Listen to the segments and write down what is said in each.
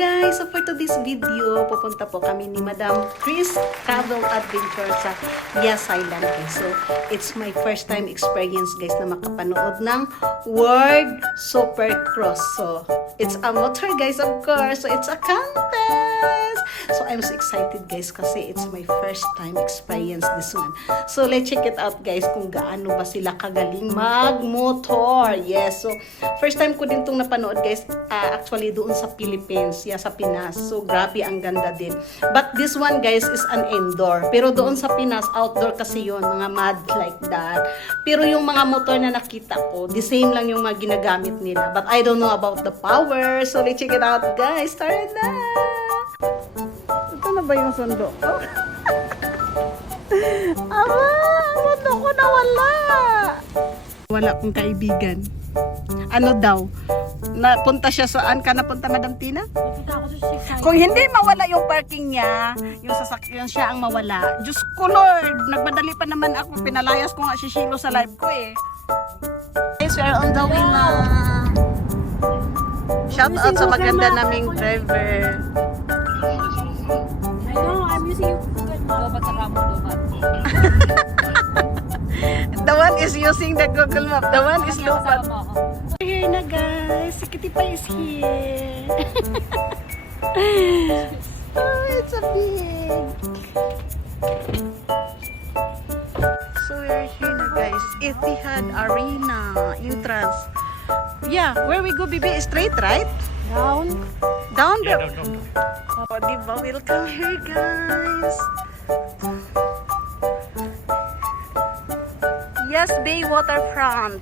guys! So for today's video, pupunta po kami ni Madam Chris Travel Adventure sa Yas Island. So it's my first time experience guys na makapanood ng World Supercross. So it's a motor guys, of course. So it's a contest! So I'm so excited guys kasi it's my first time experience this one. So let's check it out guys kung gaano ba sila kagaling mag-motor. Yes, so first time ko din itong napanood guys, actually doon sa Philippines, sa Pinas. So grabe ang ganda din. But this one guys is an indoor. Pero doon sa Pinas, outdoor kasi yon, mga mud like that. Pero yung mga motor na nakita ko, the same lang yung mga ginagamit nila. But I don't know about the power. So let's check it out guys. Tara na! Ito na ba yung sundo ko? Sundo ko nawala! Wala akong kaibigan. Ano daw? Napunta siya saan ka napunta, Madam Tina? Kung hindi mawala yung parking niya, yung sasakyan siya ang mawala. Diyos ko Lord, nagmadali pa naman ako. Pinalayas ko nga si Shilo sa live ko eh. Guys, we are on the way na. Shout out sa maganda naming driver. I know, I'm using Lobat sa Ramo, Lobat. The one is using the Google Map. The one is Lobat. Here na guys. Si Kitty Pa is here. Oh, it's a big. So we're here na guys. Etihad Arena entrance. Yeah, where we go, baby? Straight, right? Down. Down the... Yeah, no. Oh, diba? Welcome here, guys. Yes, Bay Waterfront.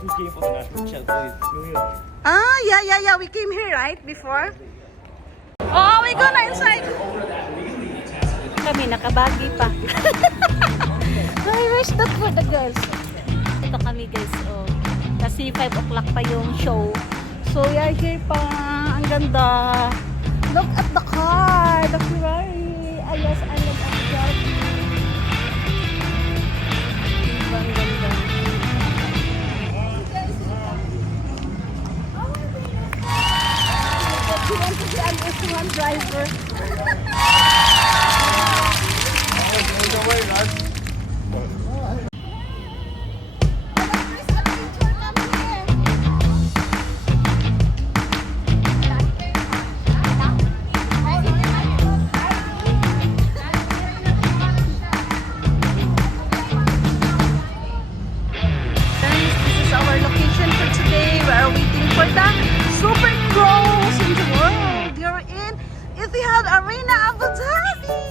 We came for the national channel. Ah, yeah. We came here, right? Before? Oh, we go na inside. Kami, nakabagi pa. I wish that for the girls. Ito kami, guys. Oh. Kasi 5 o'clock pa yung show. So, we are here pa. Ang ganda. Look at the car. The Ferrari. Ayos, I love that car. Diba, ang ganda. You want to be an S1 driver? Supercross in the world. You're in Etihad Arena, Abu Dhabi.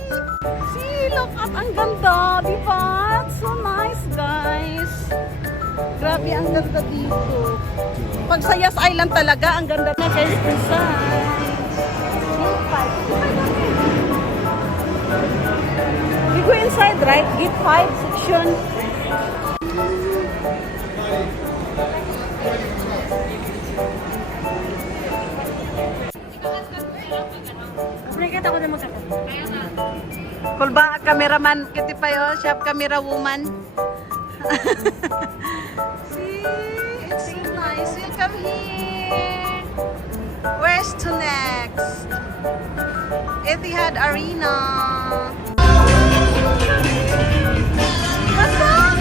See, look at ang ganda, diba? It's so nice, guys. Grabe, ang ganda dito. Pag sa Yas Island talaga, ang ganda na guys inside. We go inside, right? Gate 5 section. Nakikita ko din mo sa ko. Kulba, cameraman, kiti pa yun, shop camera woman. See, it's so nice. Welcome here. Where's to next? Etihad Arena. What's up?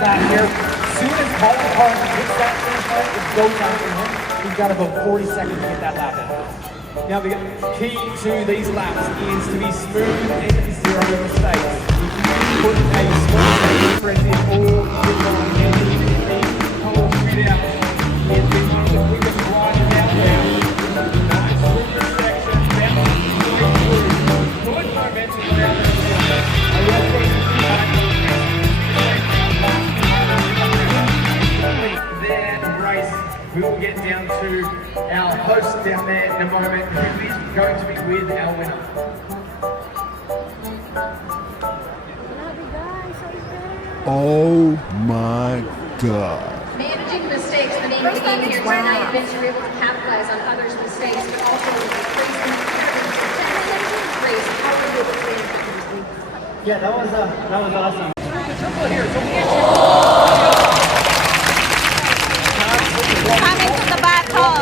Down here, as soon as Colin Carson hits that finish line, it goes down for him. He's got about 40 seconds to get that lap in. Now, the key to these laps is to be smooth and zero mistakes. Put a small press in all the line and the whole straight out. It's been one of the quickest riders out there. Nice super section, bouncing straight through. Good momentum around the field. I will press the back. We will get down to our host down there in a moment, who is going to be with our winner. Oh my God. Managing mistakes, the name of the game here tonight. Vince, you're able to capitalize on others' mistakes, but also increase the race. How are you able to manage that? Yeah, that was awesome. Coming to the battle.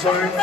So